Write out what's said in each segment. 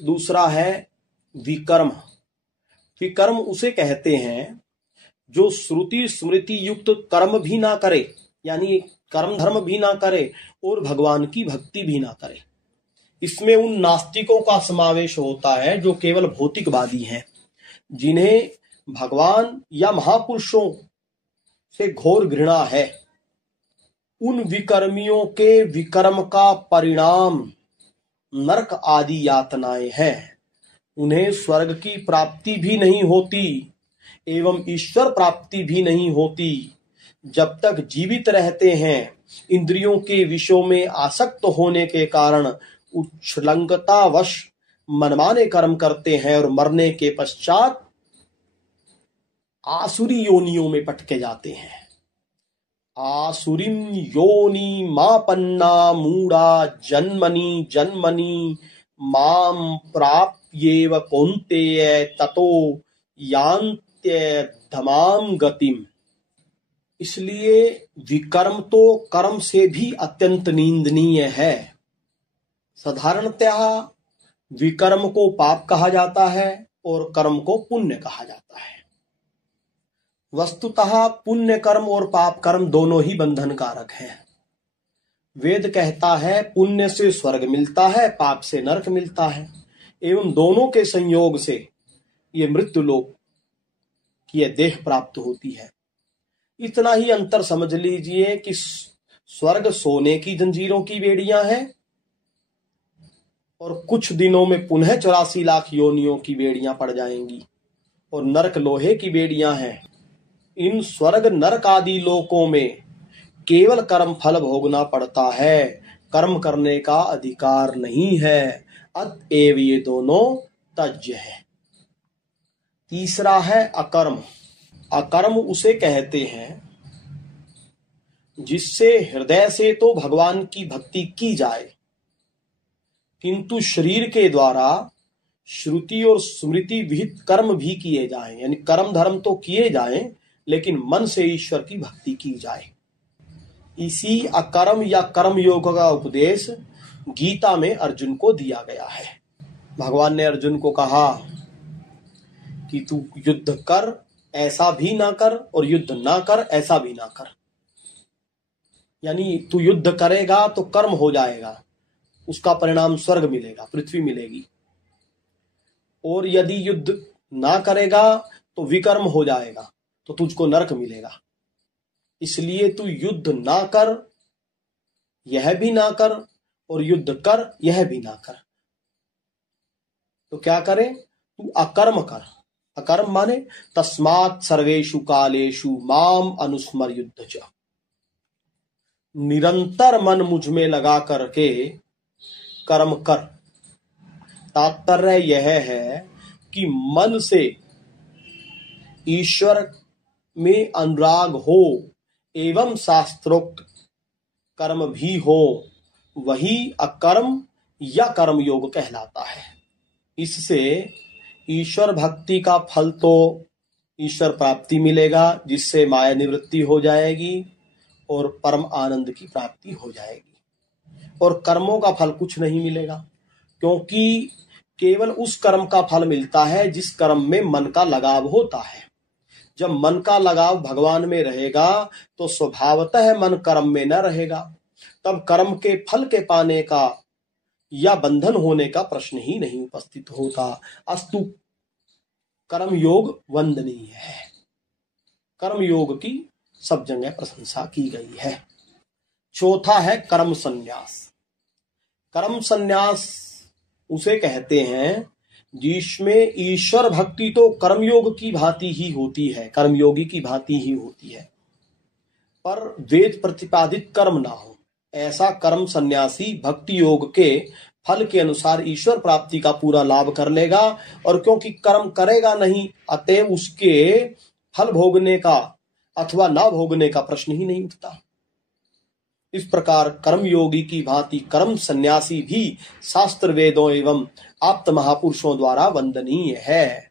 दूसरा है विकर्म। विकर्म उसे कहते हैं जो श्रुति स्मृति युक्त कर्म भी ना करे, यानी कर्म धर्म भी ना करे और भगवान की भक्ति भी ना करे। इसमें उन नास्तिकों का समावेश होता है जो केवल भौतिकवादी हैं, जिन्हें भगवान या महापुरुषों से घोर घृणा है। उन विकर्मियों के विकर्म का परिणाम नरक आदि यातनाएं हैं। उन्हें स्वर्ग की प्राप्ति भी नहीं होती एवं ईश्वर प्राप्ति भी नहीं होती। जब तक जीवित रहते हैं इंद्रियों के विषयों में आसक्त होने के कारण उच्छृंखलतावश मनमाने कर्म करते हैं और मरने के पश्चात आसुरी योनियों में पटके जाते हैं। आसुरीं योनि मापन्ना मूढ़ा जन्मनि जन्मनि माम प्राप्येव कौन्तेय ततो यान्त्यधमां गतिम। इसलिए विकर्म तो कर्म से भी अत्यंत निंदनीय है। साधारणतः विकर्म को पाप कहा जाता है और कर्म को पुण्य कहा जाता है। वस्तुतः पुण्य कर्म और पाप कर्म दोनों ही बंधन कारक हैं। वेद कहता है पुण्य से स्वर्ग मिलता है, पाप से नरक मिलता है, एवं दोनों के संयोग से ये मृत्यु लोक की यह देह प्राप्त होती है। इतना ही अंतर समझ लीजिए कि स्वर्ग सोने की जंजीरों की बेड़ियां हैं और कुछ दिनों में पुनः 84 लाख योनियों की बेड़ियां पड़ जाएंगी, और नरक लोहे की बेड़ियां हैं। इन स्वर्ग नरक आदि लोकों में केवल कर्म फल भोगना पड़ता है, कर्म करने का अधिकार नहीं है। अतएव ये दोनों त्याज्य है। तीसरा है अकर्म। अकर्म उसे कहते हैं जिससे हृदय से तो भगवान की भक्ति की जाए, किंतु शरीर के द्वारा श्रुति और स्मृति विहित कर्म भी किए जाएं, यानी कर्म धर्म तो किए जाएं लेकिन मन से ईश्वर की भक्ति की जाए। इसी अकर्म या कर्म योग का उपदेश गीता में अर्जुन को दिया गया है। भगवान ने अर्जुन को कहा कि तू युद्ध कर ऐसा भी ना कर और युद्ध ना कर ऐसा भी ना कर, यानी तू युद्ध करेगा तो कर्म हो जाएगा, उसका परिणाम स्वर्ग मिलेगा, पृथ्वी मिलेगी, और यदि युद्ध ना करेगा तो विकर्म हो जाएगा तो तुझको नरक मिलेगा। इसलिए तू युद्ध ना कर, यह भी ना कर, और युद्ध कर, यह भी ना कर। तो क्या करे? तू अकर्म कर। अकर्म माने तस्मात् सर्वेषु कालेषु माम अनुस्मर युद्ध च। निरंतर मन मुझ में लगा करके कर्म कर। तात्पर्य यह है कि मन से ईश्वर में अनुराग हो एवं शास्त्रोक्त कर्म भी हो, वही अकर्म या कर्म योग कहलाता है। इससे ईश्वर भक्ति का फल तो ईश्वर प्राप्ति मिलेगा, जिससे माया निवृत्ति हो जाएगी और परम आनंद की प्राप्ति हो जाएगी, और कर्मों का फल कुछ नहीं मिलेगा, क्योंकि केवल उस कर्म का फल मिलता है जिस कर्म में मन का लगाव होता है। जब मन का लगाव भगवान में रहेगा तो स्वभावतः मन कर्म में न रहेगा, तब कर्म के फल के पाने का या बंधन होने का प्रश्न ही नहीं उपस्थित होता। अस्तु कर्म योग वंदनीय है। कर्म योग की सब जगह प्रशंसा की गई है। चौथा है कर्म संन्यास। कर्म संन्यास उसे कहते हैं जिसमें ईश्वर भक्ति तो कर्मयोग की भांति ही होती है, कर्मयोगी की भांति ही होती है, पर वेद प्रतिपादित कर्म ना हो। ऐसा कर्म सन्यासी भक्ति योग के फल के अनुसार ईश्वर प्राप्ति का पूरा लाभ कर लेगा, और क्योंकि कर्म करेगा नहीं, अतएव उसके फल भोगने का अथवा ना भोगने का प्रश्न ही नहीं उठता। इस प्रकार कर्मयोगी की भांति कर्म सन्यासी भी शास्त्र वेदों एवं आप्त महापुरुषों द्वारा वंदनीय है।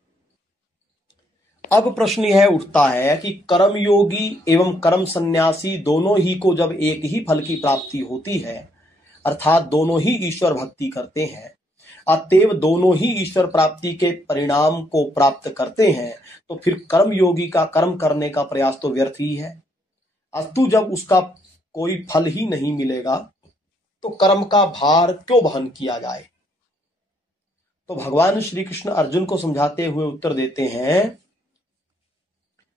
अब प्रश्न यह उठता है कि कर्मयोगी एवं कर्म सन्यासी दोनों ही को जब एक ही फल की प्राप्ति होती है, अर्थात दोनों ही ईश्वर भक्ति करते हैं, अतएव दोनों ही ईश्वर प्राप्ति के परिणाम को प्राप्त करते हैं, तो फिर कर्म योगी का कर्म करने का प्रयास तो व्यर्थ ही है। अस्तु जब उसका कोई फल ही नहीं मिलेगा तो कर्म का भार क्यों वहन किया जाए। तो भगवान श्री कृष्ण अर्जुन को समझाते हुए उत्तर देते हैं,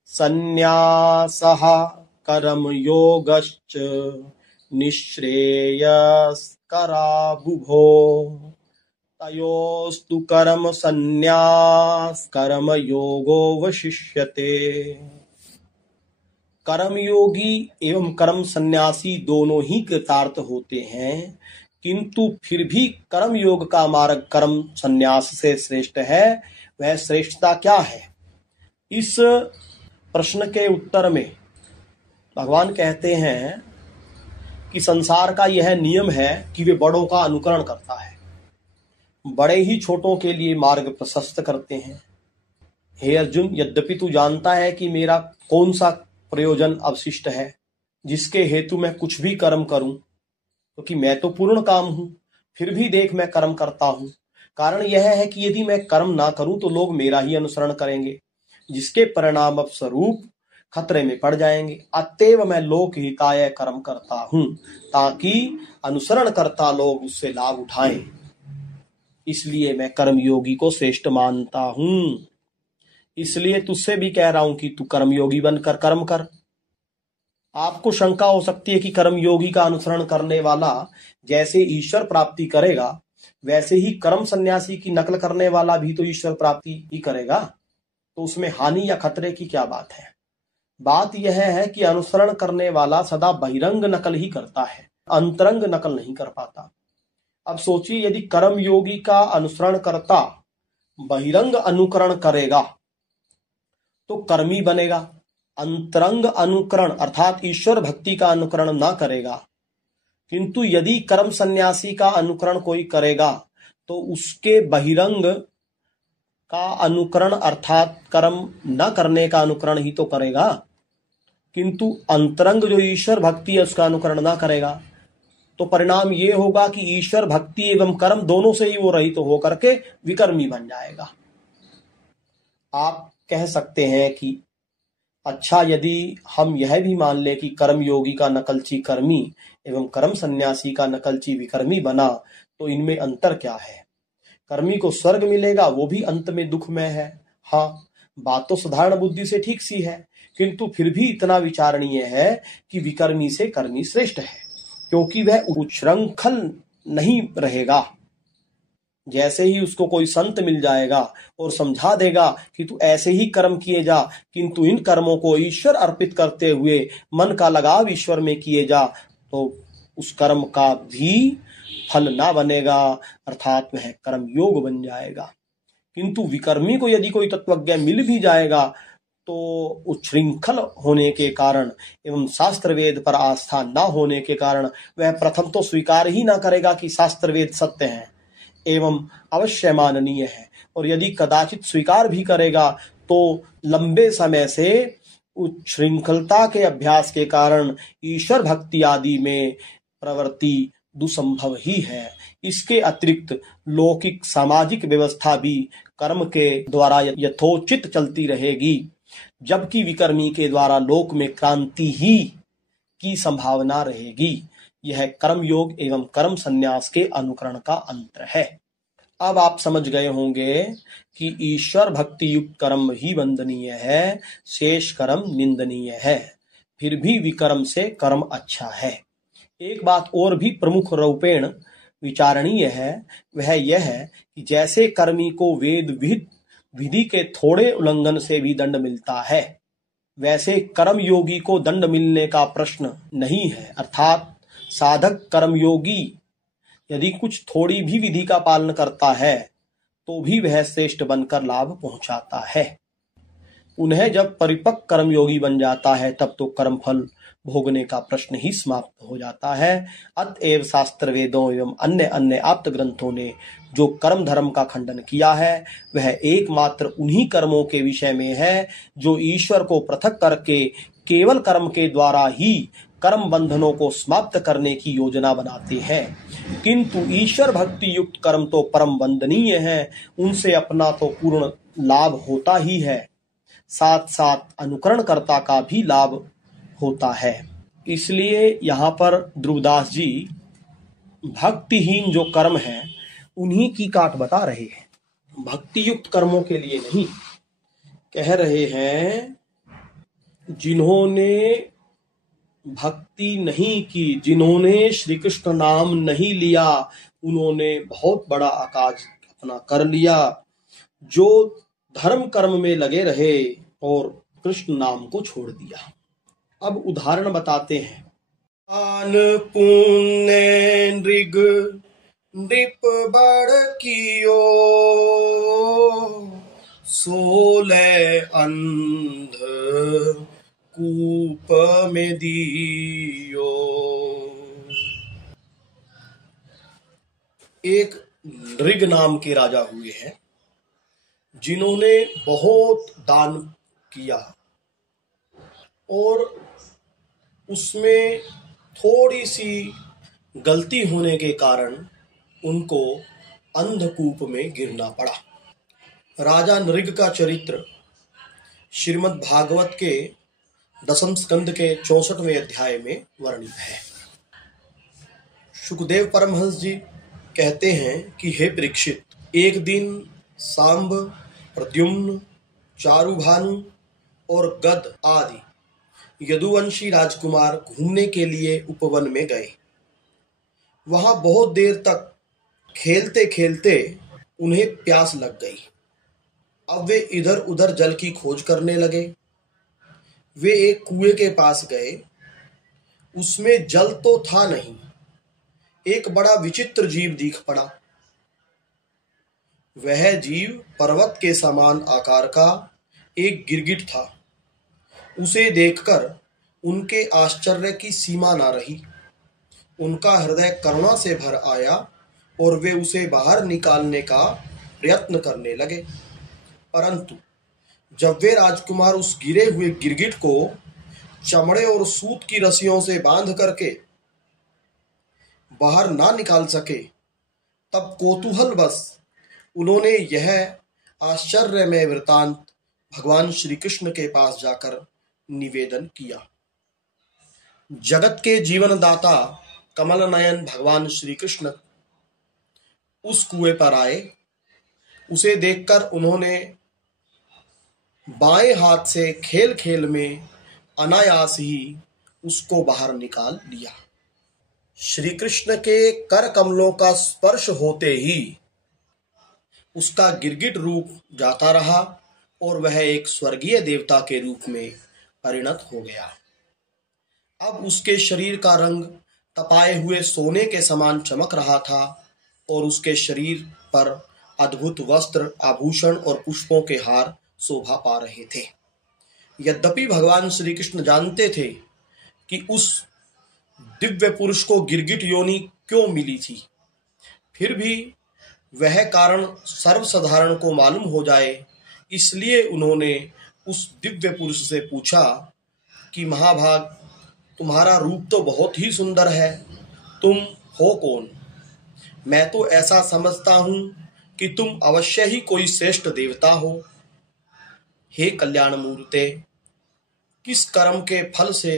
संन्यासः कर्म योगश्च निःश्रेयस्करावुभो तयोस्तु कर्म संन्यास कर्म योगो वशिष्यते। कर्मयोगी एवं कर्म सन्यासी दोनों ही कृतार्थ होते हैं, किंतु फिर भी कर्म योग का मार्ग कर्म सन्यास से श्रेष्ठ है। वह श्रेष्ठता क्या है? इस प्रश्न के उत्तर में भगवान कहते हैं कि संसार का यह नियम है कि वे बड़ों का अनुकरण करता है, बड़े ही छोटों के लिए मार्ग प्रशस्त करते हैं। हे अर्जुन, यद्यपि तू जानता है कि मेरा कौन सा प्रयोजन अवशिष्ट है जिसके हेतु मैं कुछ भी कर्म करूं, क्योंकि मैं तो पूर्ण काम हूं, फिर भी देख मैं कर्म करता हूं। कारण यह है कि यदि मैं कर्म ना करूं तो लोग मेरा ही अनुसरण करेंगे, जिसके परिणाम स्वरूप खतरे में पड़ जाएंगे। अतएव मैं लोक हिताय कर्म करता हूं, ताकि अनुसरण करता लोग उससे लाभ उठाएं। इसलिए मैं कर्मयोगी को श्रेष्ठ मानता हूं। इसलिए तुझसे भी कह रहा हूं कि तू कर्मयोगी बनकर कर्म कर। आपको शंका हो सकती है कि कर्मयोगी का अनुसरण करने वाला जैसे ईश्वर प्राप्ति करेगा, वैसे ही कर्म सन्यासी की नकल करने वाला भी तो ईश्वर प्राप्ति ही करेगा, तो उसमें हानि या खतरे की क्या बात है। बात यह है कि अनुसरण करने वाला सदा बहिरंग नकल ही करता है, अंतरंग नकल नहीं कर पाता। अब सोचिए, यदि कर्मयोगी का अनुसरण करता बहिरंग अनुकरण करेगा तो कर्मी बनेगा। अंतरंग अनुकरण अर्थात ईश्वर भक्ति का अनुकरण ना करेगा, किंतु यदि कर्म सन्यासी का अनुकरण कोई करेगा तो उसके बहिरंग का अनुकरण अर्थात कर्म न करने का अनुकरण ही तो करेगा, किंतु अंतरंग जो ईश्वर भक्ति है उसका अनुकरण ना करेगा। तो परिणाम ये होगा कि ईश्वर भक्ति एवं कर्म दोनों से ही वो रहित तो होकर के विकर्मी बन जाएगा। आप कह सकते हैं कि अच्छा, यदि हम यह भी मान ले कि कर्म योगी का नकलची कर्मी एवं कर्म सन्यासी का नकलची विकर्मी बना, तो इनमें अंतर क्या है? कर्मी को स्वर्ग मिलेगा, वो भी अंत में दुखमय है। हाँ, बात तो साधारण बुद्धि से ठीक सी है, किंतु फिर भी इतना विचारणीय है कि विकर्मी से कर्मी श्रेष्ठ है, क्योंकि वह उच्छृंखल नहीं रहेगा। जैसे ही उसको कोई संत मिल जाएगा और समझा देगा कि तू ऐसे ही कर्म किए जा, किंतु इन कर्मों को ईश्वर अर्पित करते हुए मन का लगाव ईश्वर में किए जा, तो उस कर्म का भी फल ना बनेगा, अर्थात वह कर्म योग बन जाएगा। किंतु विकर्मी को यदि कोई तत्वज्ञ मिल भी जाएगा तो उच्छृंखल होने के कारण एवं शास्त्र वेद पर आस्था ना होने के कारण वह प्रथम तो स्वीकार ही ना करेगा कि शास्त्र वेद सत्य हैं एवं अवश्य माननीय है, और यदि कदाचित स्वीकार भी करेगा तो लंबे समय से उच्छृंखलता के अभ्यास के कारण ईश्वर भक्ति आदि में प्रवृत्ति दुसंभव ही है। इसके अतिरिक्त लौकिक सामाजिक व्यवस्था भी कर्म के द्वारा यथोचित चलती रहेगी, जबकि विकर्मी के द्वारा लोक में क्रांति ही की संभावना रहेगी। यह कर्म योग एवं कर्म संन्यास के अनुकरण का अंतर है। अब आप समझ गए होंगे कि ईश्वर भक्ति युक्त कर्म ही वंदनीय है, शेष कर्म निंदनीय है। फिर भी विकर्म से कर्म अच्छा है। एक बात और भी प्रमुख रूपेण विचारणीय है, वह यह है कि जैसे कर्मी को वेद विधि के थोड़े उल्लंघन से भी दंड मिलता है, वैसे कर्म योगी को दंड मिलने का प्रश्न नहीं है। अर्थात साधक कर्मयोगी यदि कुछ थोड़ी भी विधि का पालन करता है तो भी वह श्रेष्ठ बनकर लाभ पहुंचाता है। उन्हें जब परिपक्व कर्मयोगी बन जाता है तब तो कर्मफल भोगने का प्रश्न ही समाप्त हो जाता है। अतएव शास्त्र वेदों एवं अन्य अन्य आप्त ग्रंथों ने जो कर्म धर्म का खंडन किया है वह एकमात्र उन्हीं कर्मों के विषय में है जो ईश्वर को पृथक करके केवल कर्म के द्वारा ही कर्म बंधनों को समाप्त करने की योजना बनाते हैं, किंतु ईश्वर भक्ति युक्त कर्म तो परम वंदनीय है, उनसे अपना तो पूर्ण लाभ होता ही है, साथ साथ अनुकरणकर्ता का भी लाभ होता है। इसलिए यहाँ पर ध्रुवदास जी भक्तिहीन जो कर्म है उन्हीं की काट बता रहे हैं, भक्ति युक्त कर्मों के लिए नहीं। कह रहे हैं जिन्होंने भक्ति नहीं की, जिन्होंने श्री कृष्ण नाम नहीं लिया, उन्होंने बहुत बड़ा आकाश अपना कर लिया। जो धर्म कर्म में लगे रहे और कृष्ण नाम को छोड़ दिया। अब उदाहरण बताते हैं। दान पुण्य नृग नृप बड़ कियो, सोले अंध कूप में दियो। एक नृग नाम के राजा हुए हैं जिन्होंने बहुत दान किया और उसमें थोड़ी सी गलती होने के कारण उनको अंधकूप में गिरना पड़ा। राजा नृग का चरित्र श्रीमद् भागवत के 10वें स्कंद के 64वें अध्याय में वर्णित है। शुकदेव परमहंस जी कहते हैं कि हे परीक्षित, एक दिन सांब, प्रद्युम्न, चारुभानु और गद आदि यदुवंशी राजकुमार घूमने के लिए उपवन में गए। वहां बहुत देर तक खेलते खेलते उन्हें प्यास लग गई। अब वे इधर उधर जल की खोज करने लगे। वे एक कुएं के पास गए। उसमें जल तो था नहीं। एक बड़ा विचित्र जीव दिख पड़ा। वह जीव पर्वत के समान आकार का एक गिरगिट था। उसे देखकर उनके आश्चर्य की सीमा न रही। उनका हृदय करुणा से भर आया और वे उसे बाहर निकालने का प्रयत्न करने लगे। परंतु जब वे राजकुमार उस गिरे हुए गिरगिट को चमड़े और सूत की रस्सियों से बांध करके बाहर ना निकाल सके, तब कौतूहलवश उन्होंने यह आश्चर्यमय वृतांत भगवान श्री कृष्ण के पास जाकर निवेदन किया। जगत के जीवनदाता कमल नयन भगवान श्री कृष्ण उस कुएं पर आए। उसे देखकर उन्होंने बाएं हाथ से खेल खेल में अनायास ही उसको बाहर निकाल लिया। श्री कृष्ण के कर कमलों का स्पर्श होते ही उसका गिरगिट रूप जाता रहा और वह एक स्वर्गीय देवता के रूप में परिणत हो गया। अब उसके शरीर का रंग तपाए हुए सोने के समान चमक रहा था और उसके शरीर पर अद्भुत वस्त्र, आभूषण और पुष्पों के हार शोभा पा रहे थे। यद्यपि भगवान श्री कृष्ण जानते थे कि उस दिव्य पुरुष को गिरगिट योनि क्यों मिली थी, फिर भी वह कारण सर्वसाधारण को मालूम हो जाए, इसलिए उन्होंने उस दिव्य पुरुष से पूछा कि महाभाग, तुम्हारा रूप तो बहुत ही सुंदर है, तुम हो कौन? मैं तो ऐसा समझता हूं कि तुम अवश्य ही कोई श्रेष्ठ देवता हो। हे कल्याण मूर्ते, किस कर्म के फल से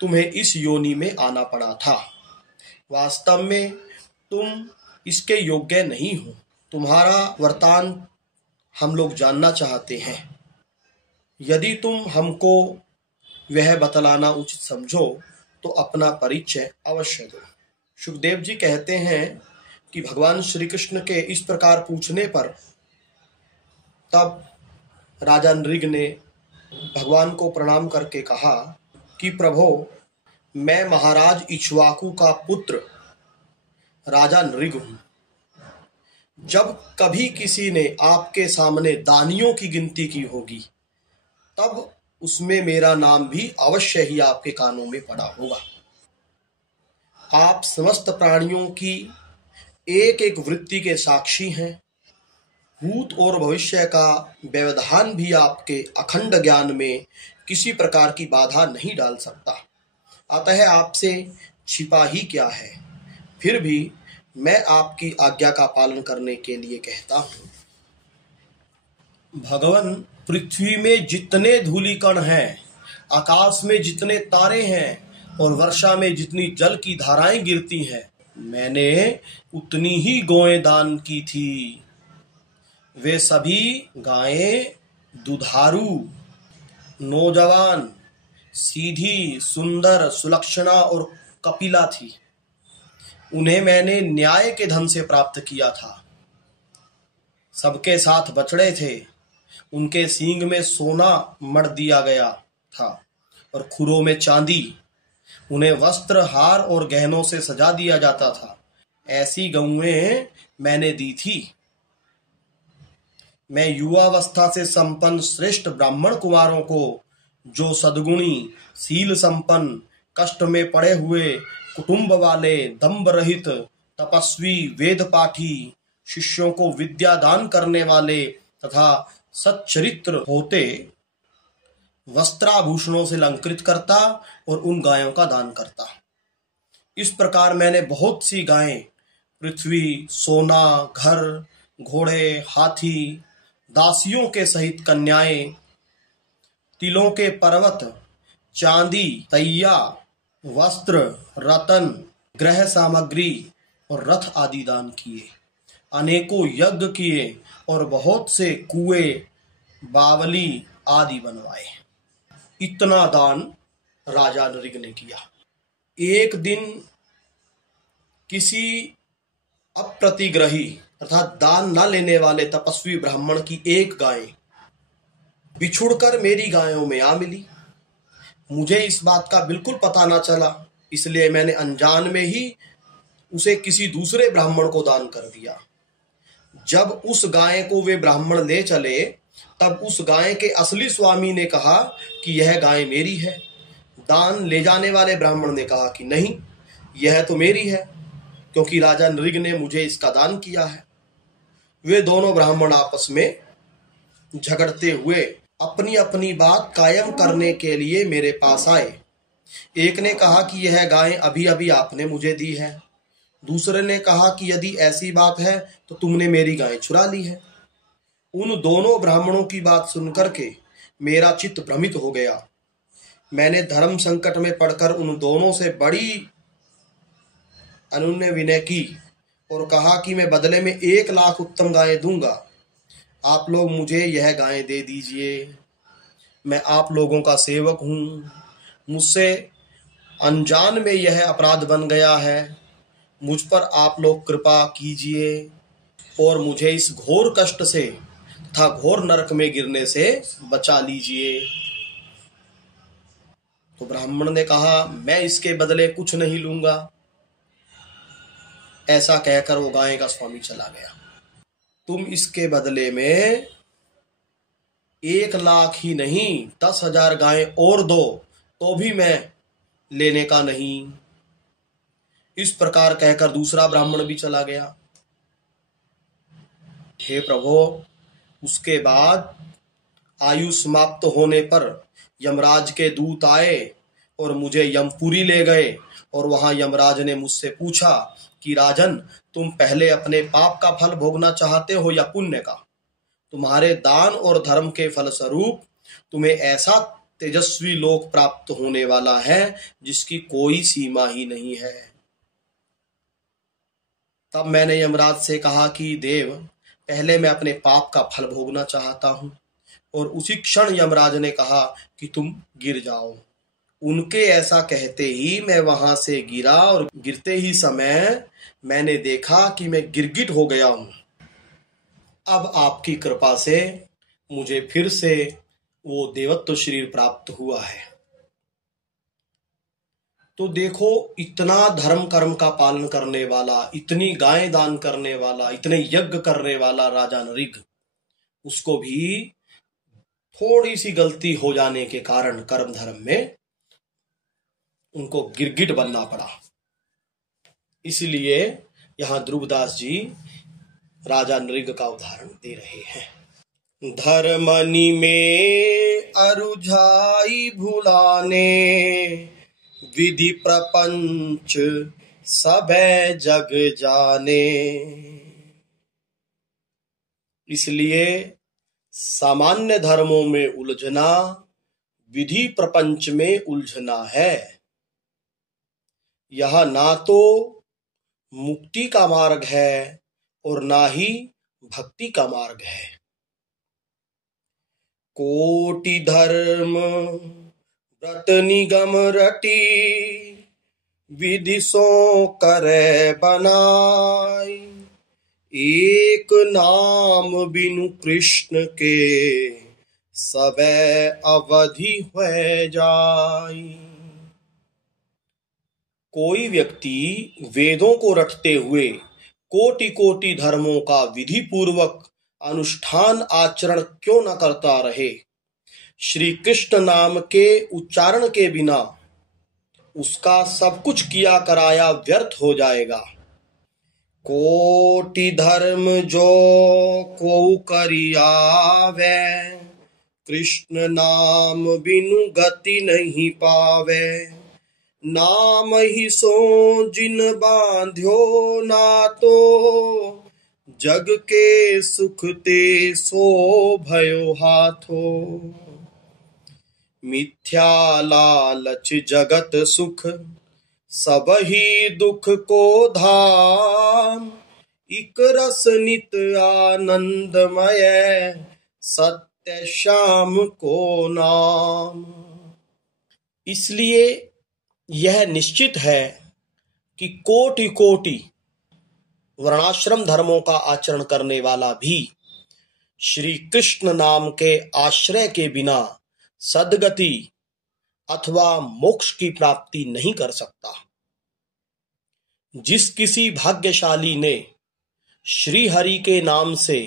तुम्हें इस योनि में आना पड़ा था? वास्तव में तुम इसके योग्य नहीं हो। तुम्हारा वृतांत हम लोग जानना चाहते हैं। यदि तुम हमको वह बतलाना उचित समझो तो अपना परिचय अवश्य दो। शुकदेव जी कहते हैं कि भगवान श्री कृष्ण के इस प्रकार पूछने पर तब राजा नृग ने भगवान को प्रणाम करके कहा कि प्रभो, मैं महाराज इक्ष्वाकु का पुत्र राजा नृग हूं। जब कभी किसी ने आपके सामने दानियों की गिनती की होगी, तब उसमें मेरा नाम भी अवश्य ही आपके कानों में पड़ा होगा। आप समस्त प्राणियों की एक एक वृत्ति के साक्षी हैं। भूत और भविष्य का व्यवधान भी आपके अखंड ज्ञान में किसी प्रकार की बाधा नहीं डाल सकता। अतः आपसे छिपा ही क्या है, फिर भी मैं आपकी आज्ञा का पालन करने के लिए कहता हूं। भगवान, पृथ्वी में जितने धूलिकण हैं, आकाश में जितने तारे हैं और वर्षा में जितनी जल की धाराएं गिरती हैं, मैंने उतनी ही गौएं दान की थी। वे सभी गायें दुधारू, नौजवान, सीधी, सुंदर, सुलक्षणा और कपिला थी। उन्हें मैंने न्याय के धन से प्राप्त किया था। सबके साथ बछड़े थे, उनके सींग में सोना मढ़ दिया गया था और खुरों में चांदी। उन्हें वस्त्र, हार और गहनों से सजा दिया जाता था। ऐसी गौएं मैंने दी थी। मैं युवावस्था से संपन्न श्रेष्ठ ब्राह्मण कुमारों को, जो सद्गुणी, शील संपन्न, कष्ट में पड़े हुए, कुटुंब वाले, दंभ रहित, तपस्वी, वेद पाठी, शिष्यों को विद्या दान करने वाले तथा सच्चरित्र होते, वस्त्राभूषणों से अलंकृत करता और उन गायों का दान करता। इस प्रकार मैंने बहुत सी गायें, पृथ्वी, सोना, घर, घोड़े, हाथी, दासियों के सहित कन्याएं, तिलों के पर्वत, चांदी, तैया, वस्त्र, रतन, गृह सामग्री और रथ आदि दान किए। अनेकों यज्ञ किए और बहुत से कुएं, बावली आदि बनवाए। इतना दान राजा नृग ने किया। एक दिन किसी अप्रतिग्रही अर्थात दान न लेने वाले तपस्वी ब्राह्मण की एक गाय बिछुड़कर मेरी गायों में आ मिली। मुझे इस बात का बिल्कुल पता न चला, इसलिए मैंने अनजान में ही उसे किसी दूसरे ब्राह्मण को दान कर दिया। जब उस गाय को वे ब्राह्मण ले चले, तब उस गाय के असली स्वामी ने कहा कि यह गाय मेरी है। दान ले जाने वाले ब्राह्मण ने कहा कि नहीं, यह तो मेरी है, क्योंकि राजा नृग ने मुझे इसका दान किया है। वे दोनों ब्राह्मण आपस में झगड़ते हुए अपनी अपनी बात कायम करने के लिए मेरे पास आए। एक ने कहा कि यह गाय अभी अभी आपने मुझे दी है। दूसरे ने कहा कि यदि ऐसी बात है तो तुमने मेरी गाय चुरा ली है। उन दोनों ब्राह्मणों की बात सुनकर के मेरा चित्त भ्रमित हो गया। मैंने धर्म संकट में पड़कर उन दोनों से बड़ी अनुनय विनय की और कहा कि मैं बदले में 1 लाख उत्तम गायें दूंगा। आप लोग मुझे यह गायें दे दीजिए। मैं आप लोगों का सेवक हूँ। मुझसे अनजान में यह अपराध बन गया है। मुझ पर आप लोग कृपा कीजिए और मुझे इस घोर कष्ट से तथा घोर नरक में गिरने से बचा लीजिए। तो ब्राह्मण ने कहा, मैं इसके बदले कुछ नहीं लूंगा। ऐसा कहकर वो गाय का स्वामी चला गया। तुम इसके बदले में 1 लाख ही नहीं 10,000 गायें और दो तो भी मैं लेने का नहीं। इस प्रकार कहकर दूसरा ब्राह्मण भी चला गया। हे प्रभु, उसके बाद आयु समाप्त होने पर यमराज के दूत आए और मुझे यमपुरी ले गए और वहां यमराज ने मुझसे पूछा कि राजन, तुम पहले अपने पाप का फल भोगना चाहते हो या पुण्य का? तुम्हारे दान और धर्म के फलस्वरूप तुम्हें ऐसा तेजस्वी लोक प्राप्त होने वाला है जिसकी कोई सीमा ही नहीं है। तब मैंने यमराज से कहा कि देव, पहले मैं अपने पाप का फल भोगना चाहता हूं। और उसी क्षण यमराज ने कहा कि तुम गिर जाओ। उनके ऐसा कहते ही मैं वहां से गिरा और गिरते ही समय मैंने देखा कि मैं गिरगिट हो गया हूं। अब आपकी कृपा से मुझे फिर से वो देवत्व शरीर प्राप्त हुआ है। तो देखो, इतना धर्म कर्म का पालन करने वाला, इतनी गाय दान करने वाला, इतने यज्ञ करने वाला राजा नृग, उसको भी थोड़ी सी गलती हो जाने के कारण कर्म धर्म में उनको गिरगिट बनना पड़ा। इसलिए यहां ध्रुवदास जी राजा नृग का उदाहरण दे रहे हैं। धर्मनि में अरुझाई भुलाने, विधि प्रपंच सबे जग जाने। इसलिए सामान्य धर्मों में उलझना विधि प्रपंच में उलझना है। यह ना तो मुक्ति का मार्ग है और ना ही भक्ति का मार्ग है। कोटि धर्म व्रत निगम रटी, विधि सो करे बनाई। एक नाम बिनु कृष्ण के, सबे अवधि हुए जाई। कोई व्यक्ति वेदों को रटते हुए कोटि कोटि धर्मों का विधि पूर्वक अनुष्ठान आचरण क्यों न करता रहे, श्री कृष्ण नाम के उच्चारण के बिना उसका सब कुछ किया कराया व्यर्थ हो जाएगा। कोटि धर्म जो को करियावे, कृष्ण नाम बिनु गति नहीं पावे। नाम ही सो जिन बांध्यो नातो, जग के सुख ते सो भयो हाथो। मिथ्या लालच जगत सुख, सब ही दुख को धाम। इक रस नित आनंदमय, सत्य श्याम को नाम। इसलिए यह निश्चित है कि कोटि कोटि वर्णाश्रम धर्मों का आचरण करने वाला भी श्री कृष्ण नाम के आश्रय के बिना सद्गति अथवा मोक्ष की प्राप्ति नहीं कर सकता। जिस किसी भाग्यशाली ने श्री हरि के नाम से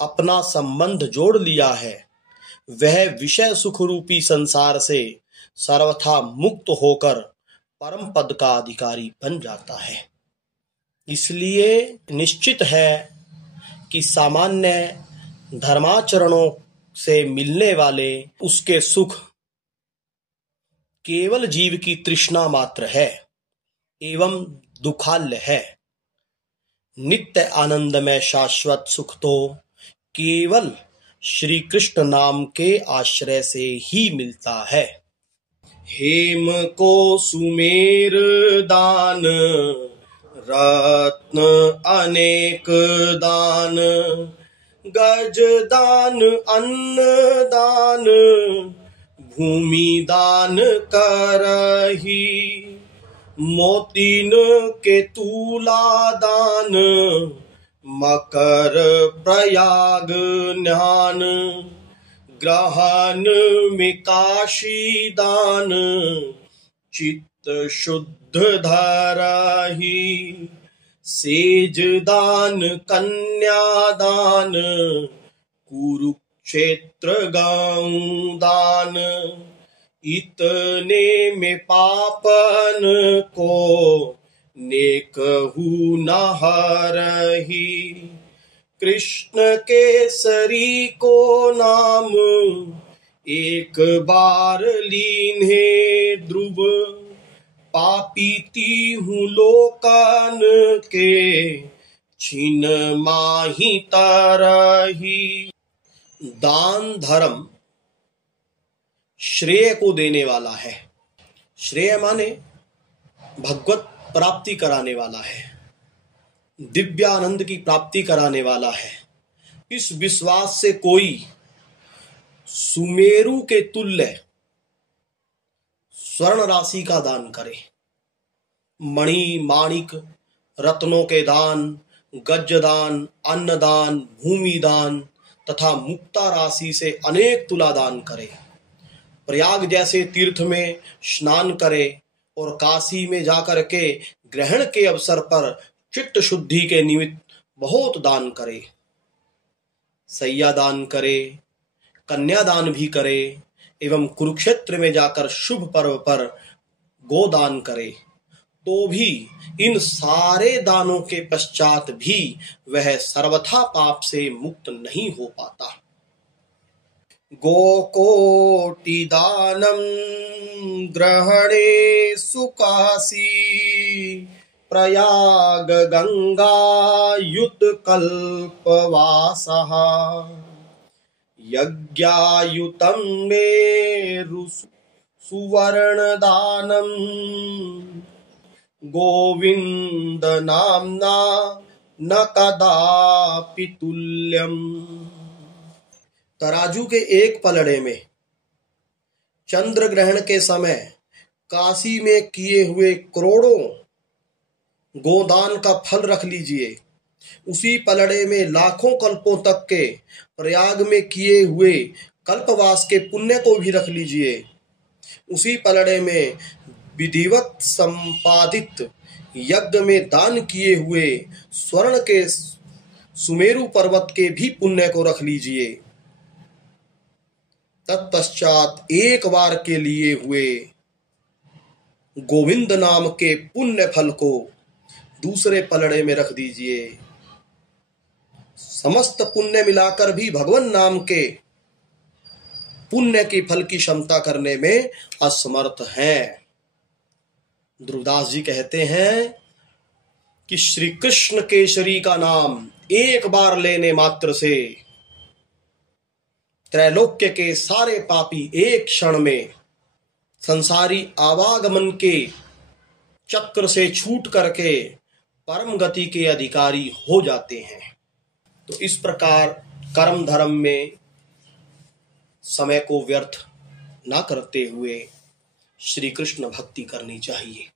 अपना संबंध जोड़ लिया है, वह विषय सुख रूपी संसार से सर्वथा मुक्त होकर परम पद का अधिकारी बन जाता है। इसलिए निश्चित है कि सामान्य धर्माचरणों से मिलने वाले उसके सुख केवल जीव की तृष्णा मात्र है एवं दुखाल्य है। नित्य आनंद में शाश्वत सुख तो केवल श्री कृष्ण नाम के आश्रय से ही मिलता है। हेम को सुमेर दान, रत्न अनेक दान। गज दान, अन्न दान, भूमि दान करही। मोतीन के तूला दान, मकर प्रयाग न्यान। ग्रहण में काशी दान, चित्त शुद्ध धरही। सेज दान, कन्या दान, कुरुक्षेत्र गाँव दान। इतने में पापन को नेकहु न हरही। कृष्ण केसरी को नाम, एक बार लीन्हे ध्रुव। पापी तीहु लोकन के, छिन माही तरही। दान धर्म श्रेय को देने वाला है। श्रेय माने भगवत प्राप्ति कराने वाला है, दिव्यानंद की प्राप्ति कराने वाला है। इस विश्वास से कोई सुमेरु के तुल्य स्वर्ण राशि का दान करे, मणि माणिक रत्नों के दान, गज दान, अन्न दान, भूमि दान तथा मुक्ता राशि से अनेक तुला दान करे, प्रयाग जैसे तीर्थ में स्नान करे और काशी में जाकर के ग्रहण के अवसर पर चित्त शुद्धि के निमित्त बहुत दान करे, सैया दान करे, कन्यादान भी करे एवं कुरुक्षेत्र में जाकर शुभ पर्व पर गोदान करे, तो भी इन सारे दानों के पश्चात भी वह सर्वथा पाप से मुक्त नहीं हो पाता। गोकोटिदानं ग्रहणे सुकासी प्रयाग गंगायुतकल्पवासः यज्ञायुतं मेरु सुवर्णदानं गोविंद नाम्ना न कदापि तुल्यम। तराजू के एक पलड़े में चंद्र ग्रहण के समय काशी में किए हुए करोड़ों गोदान का फल रख लीजिए। उसी पलड़े में लाखों कल्पों तक के प्रयाग में किए हुए कल्पवास के पुण्य को भी रख लीजिए। उसी पलड़े में विधिवत संपादित यज्ञ में दान किए हुए स्वर्ण के सुमेरु पर्वत के भी पुण्य को रख लीजिए। तत्पश्चात एक बार के लिए हुए गोविंद नाम के पुण्य फल को दूसरे पलड़े में रख दीजिए। समस्त पुण्य मिलाकर भी भगवान नाम के पुण्य की फल की क्षमता करने में असमर्थ हैं। ध्रुवदास जी कहते हैं कि श्री कृष्ण केशरी का नाम एक बार लेने मात्र से त्रैलोक्य के सारे पापी एक क्षण में संसारी आवागमन के चक्र से छूट करके परम गति के अधिकारी हो जाते हैं। तो इस प्रकार कर्म धर्म में समय को व्यर्थ ना करते हुए श्री कृष्ण भक्ति करनी चाहिए।